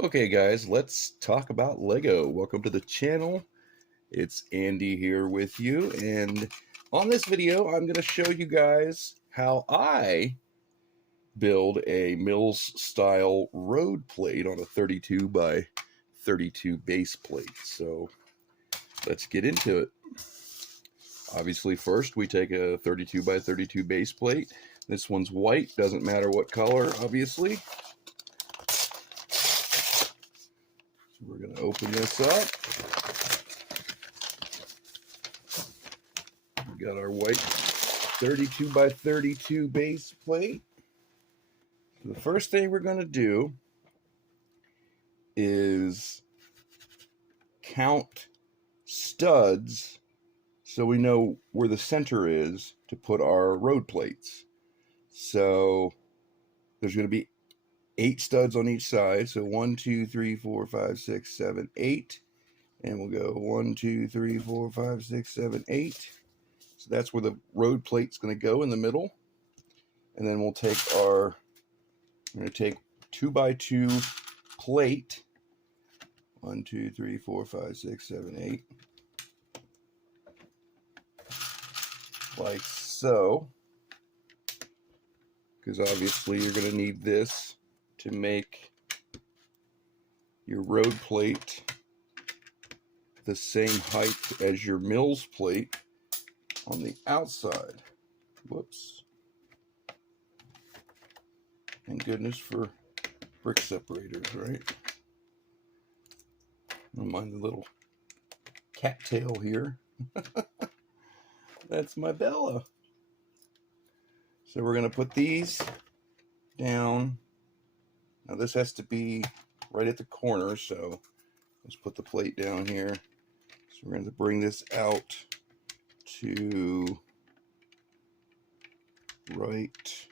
Okay guys, let's talk about Lego. Welcome to the channel. It's Andy here with you, and on this video I'm going to show you guys how I build a MILS style road plate on a 32 by 32 base plate. So let's get into it. Obviously first we take a 32 by 32 base plate. This one's white, doesn't matter what color obviously. We're going to open this up. We got our white 32 by 32 base plate. The first thing we're going to do is count studs so we know where the center is to put our road plates. So there's going to be 8 studs on each side. So 1, 2, 3, 4, 5, 6, 7, 8. And we'll go 1, 2, 3, 4, 5, 6, 7, 8. So that's where the road plate's going to go in the middle. And then we'll take we're going to take 2 by 2 plate. 1, 2, 3, 4, 5, 6, 7, 8. Like so. Because obviously you're going to need this to make your road plate the same height as your MILS plate on the outside. Whoops. Thank goodness for brick separators, right? Don't mind the little cattail here. That's my Bella. So we're going to put these down. Now this has to be right at the corner, so let's put the plate down here. So we're going to bring this out to right.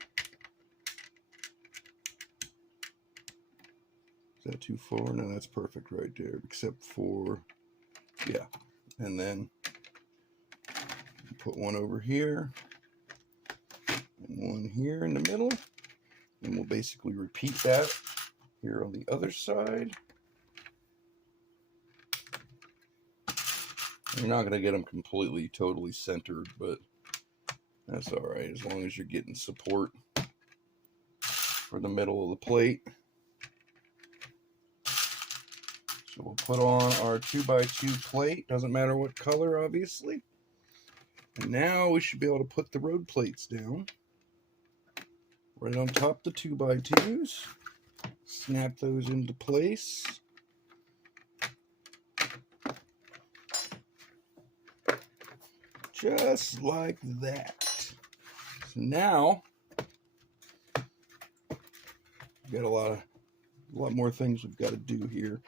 Is that too far? No, that's perfect right there, except for, yeah. And then put one over here and one here in the middle. And we'll basically repeat that here on the other side. You're not going to get them completely, totally centered, but that's all right, as long as you're getting support for the middle of the plate. So we'll put on our 2 by 2 plate. Doesn't matter what color, obviously. And now we should be able to put the road plates down right on top of the 2 by 2s. Snap those into place. Just like that. So now we've got a lot more things we've got to do here.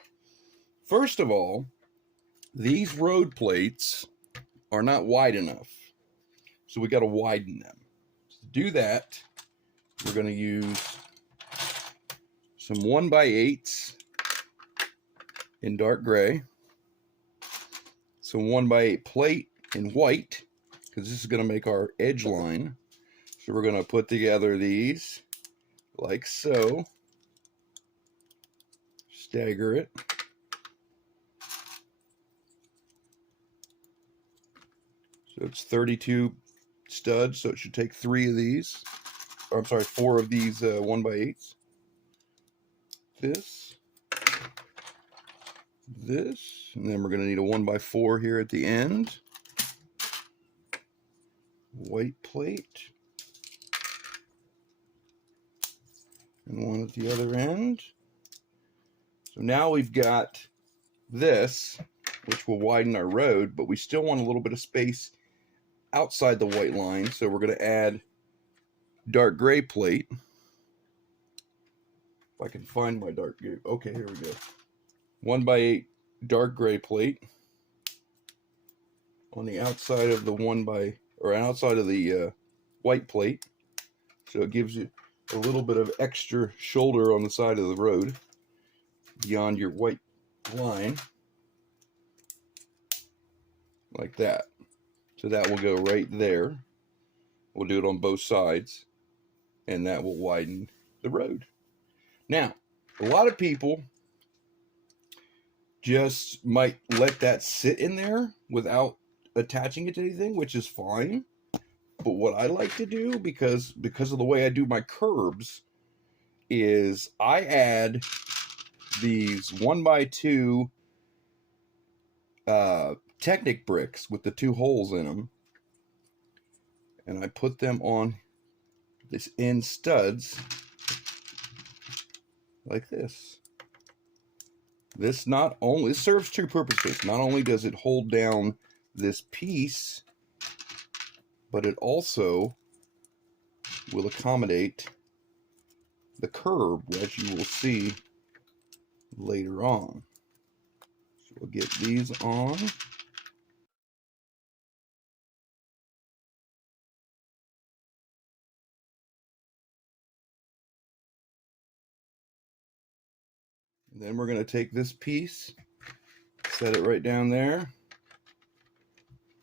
First of all, these road plates are not wide enough, so we got to widen them. To do that, we're going to use some 1 by 8s in dark gray, some 1 by 8 plate in white, because this is going to make our edge line. So we're going to put together these like so, stagger it. So it's 32 studs, so it should take 3 of these. Or I'm sorry, 4 of these 1 by 8s. This, and then we're going to need a 1 by 4 here at the end. White plate. And one at the other end. So now we've got this, which will widen our road, but we still want a little bit of space outside the white line, so we're going to add dark gray plate. If I can find my dark gray. Okay, here we go. 1 by 8 dark gray plate on the outside of the outside of the white plate, so it gives you a little bit of extra shoulder on the side of the road beyond your white line, like that. So that will go right there. We'll do it on both sides, and that will widen the road. Now, a lot of people just might let that sit in there without attaching it to anything, which is fine. But what I like to do, because of the way I do my curbs, is I add these 1x2 Technic bricks with the 2 holes in them, and I put them on this end studs like this. This serves 2 purposes. Not only does it hold down this piece, but it also will accommodate the curb, as you will see later on. So we'll get these on. And then we're going to take this piece, set it right down there,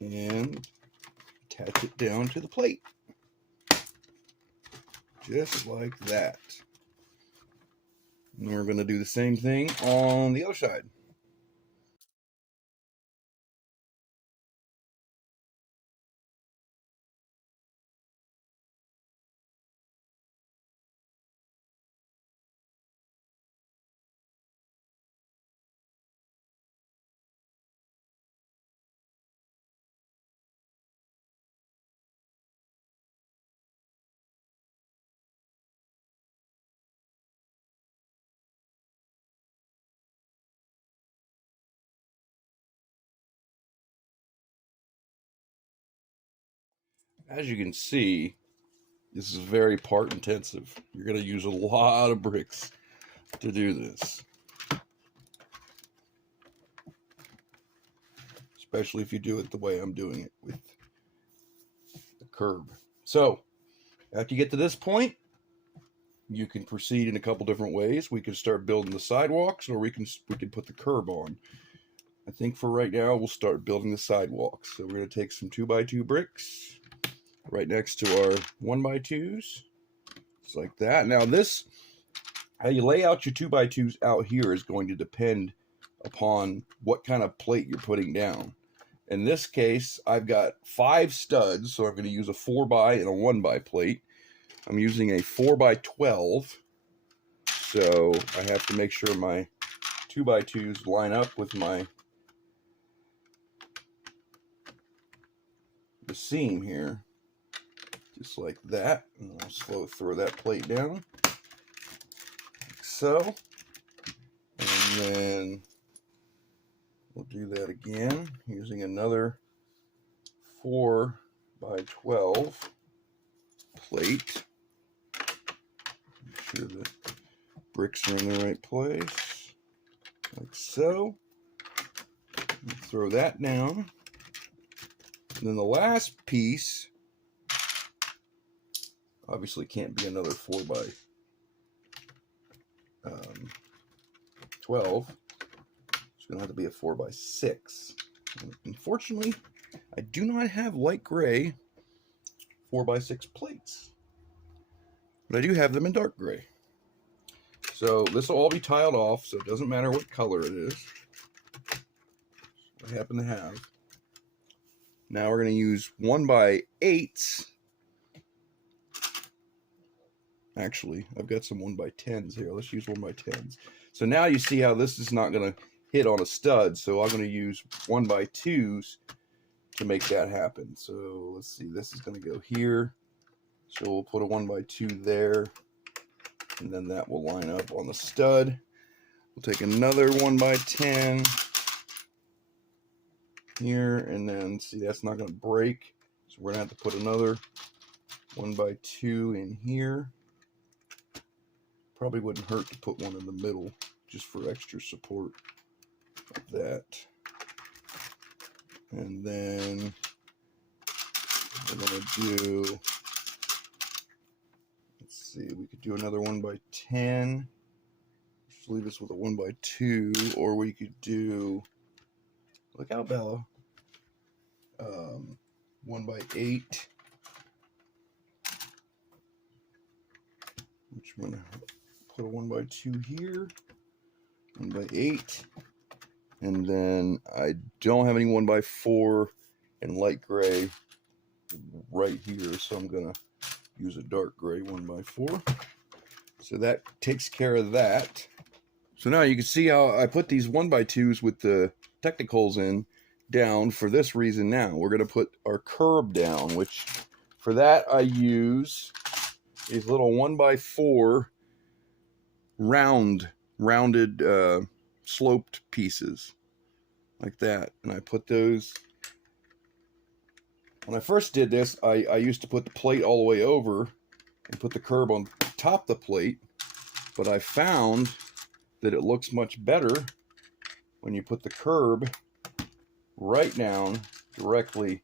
and attach it down to the plate. Just like that. And we're going to do the same thing on the other side. As you can see, this is very part intensive. You're going to use a lot of bricks to do this, especially if you do it the way I'm doing it with the curb. So after you get to this point, you can proceed in a couple different ways. We can start building the sidewalks, or we can put the curb on. I think for right now we'll start building the sidewalks. So we're going to take some 2x2 bricks right next to our 1x2s, just like that. Now this, how you lay out your 2x2s out here is going to depend upon what kind of plate you're putting down. In this case, I've got 5 studs, so I'm going to use a 4x and a 1x plate. I'm using a 4x12, so I have to make sure my 2x2s line up with the seam here, just like that. And I'll throw that plate down, like so. And then we'll do that again using another 4x12 plate. Make sure the bricks are in the right place, like so. And throw that down. And then the last piece obviously can't be another 4x12. It's going to have to be a 4x6. Unfortunately, I do not have light gray 4x6 plates, but I do have them in dark gray. So this will all be tiled off, so it doesn't matter what color it is. I happen to have. Now we're going to use 1x8s. Actually, I've got some 1x10s here. Let's use 1x10s. So now you see how this is not going to hit on a stud, so I'm going to use 1x2s to make that happen. So let's see, this is going to go here. So we'll put a 1x2 there, and then that will line up on the stud. We'll take another 1x10 here, and then see, that's not going to break. So we're going to have to put another 1x2 in here. Probably wouldn't hurt to put one in the middle just for extra support, like that. And then we're going to do, let's see, we could do another 1x10. Just leave us with a 1x2, or we could do, look out, Bella, 1x8, which I'm going to put a 1x2 here, 1x8, And then I don't have any 1x4 in light gray right here, so I'm gonna use a dark gray 1x4. So that takes care of that. So now you can see how I put these 1x2s with the technicals in down for this reason. Now we're gonna put our curb down, which for that I use these little 1x4 rounded sloped pieces like that, and I put those. When I first did this, I used to put the plate all the way over and put the curb on top of the plate, but I found that it looks much better when you put the curb right down directly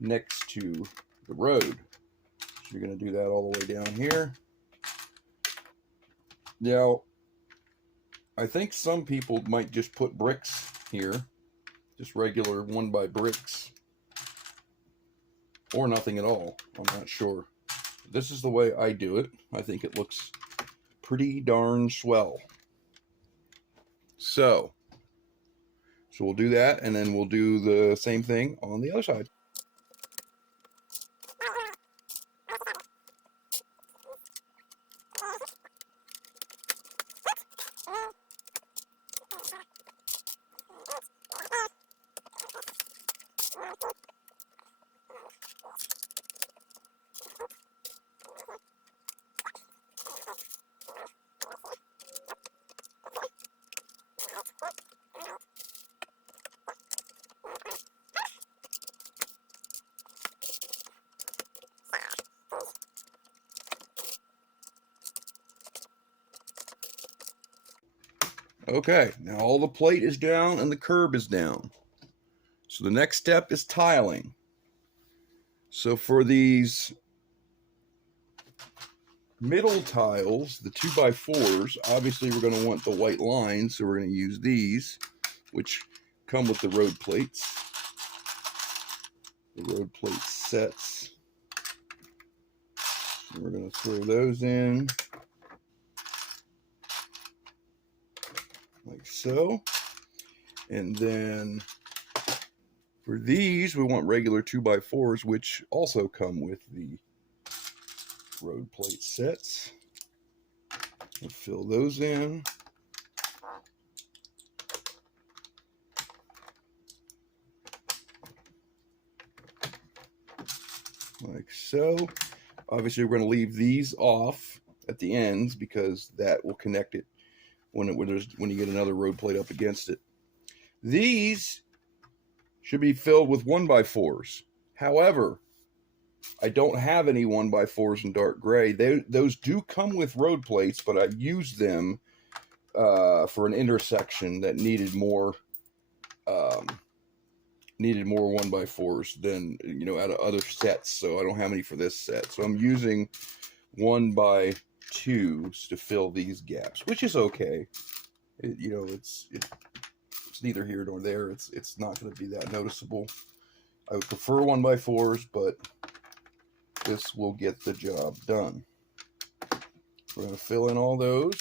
next to the road. So you're going to do that all the way down here. Now, I think some people might just put bricks here, just regular 1x bricks, or nothing at all. I'm not sure. This is the way I do it. I think it looks pretty darn swell. So we'll do that, and then we'll do the same thing on the other side. Okay, now all the plate is down and the curb is down. So the next step is tiling. So for these middle tiles, the 2x4s, obviously we're going to want the white lines, so we're going to use these, which come with the road plates. The road plate sets. And we're going to throw those in. Like so. And then for these, we want regular 2x4s, which also come with the road plate sets. We'll fill those in. Like so. Obviously, we're going to leave these off at the ends because that will connect it when you get another road plate up against it. These should be filled with 1x4s. However, I don't have any 1x4s in dark gray. Those do come with road plates, but I used them for an intersection that needed more 1x4s than out of other sets. So I don't have any for this set. So I'm using 1x2s to fill these gaps, which is okay. It's neither here nor there. It's not going to be that noticeable. I would prefer 1x4s, but this will get the job done. We're going to fill in all those.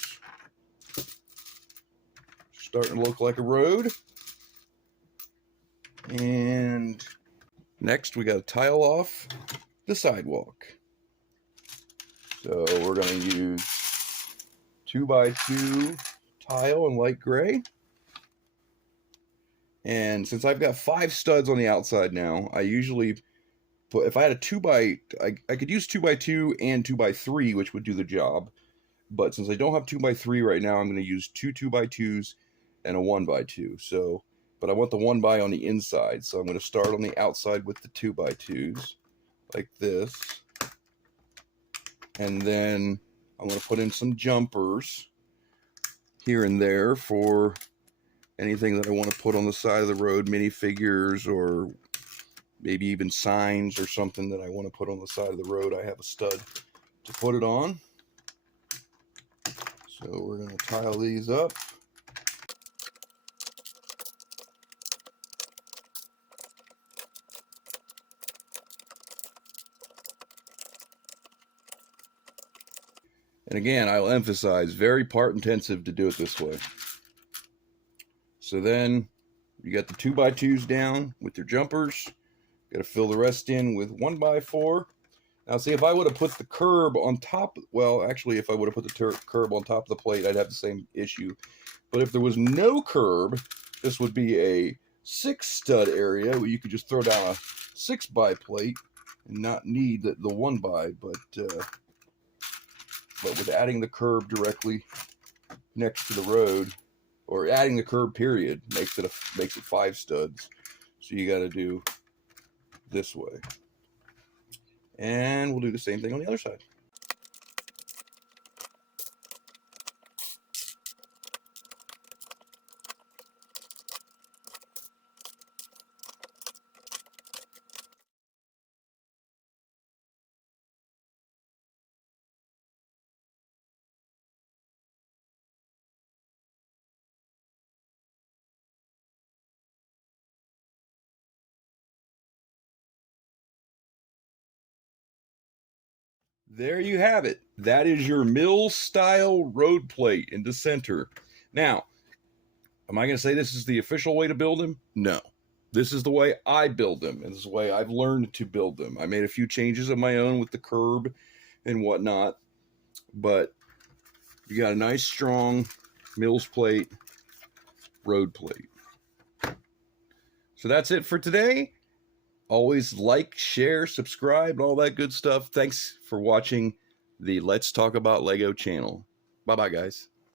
Starting to look like a road. And next we got to tile off the sidewalk. So we're going to use 2x2 tile in light gray. And since I've got 5 studs on the outside now, I usually put, if I had a I could use 2x2 and 2x3, which would do the job. But since I don't have 2x3 right now, I'm going to use 2 2x2s and a 1x2. So, but I want the 1x on the inside. So I'm going to start on the outside with the 2x2s like this. And then I'm going to put in some jumpers here and there for anything that I want to put on the side of the road, minifigures or maybe even signs or something that I want to put on the side of the road. I have a stud to put it on. So we're going to tile these up. And again, I'll emphasize, very part intensive to do it this way. So then You got the 2x2s down with your jumpers. Got to fill the rest in with 1x4. Now, see, if I would have put the curb on top, well, actually, if I would have put the curb on top of the plate, I'd have the same issue. But if there was no curb, this would be a 6-stud area where you could just throw down a 6x plate and not need the 1x. But with adding the curb directly next to the road, or adding the curb period, makes it 5 studs. So you got to do this way. And we'll do the same thing on the other side. There you have it. That is your MILS style road plate in the center. Now, am I going to say this is the official way to build them? No. This is the way I build them, and this is the way I've learned to build them. I made a few changes of my own with the curb and whatnot, but you got a nice, strong MILS plate, road plate. So that's it for today. Always like, share, subscribe, all that good stuff. Thanks for watching the Let's Talk About Lego channel. Bye-bye, guys.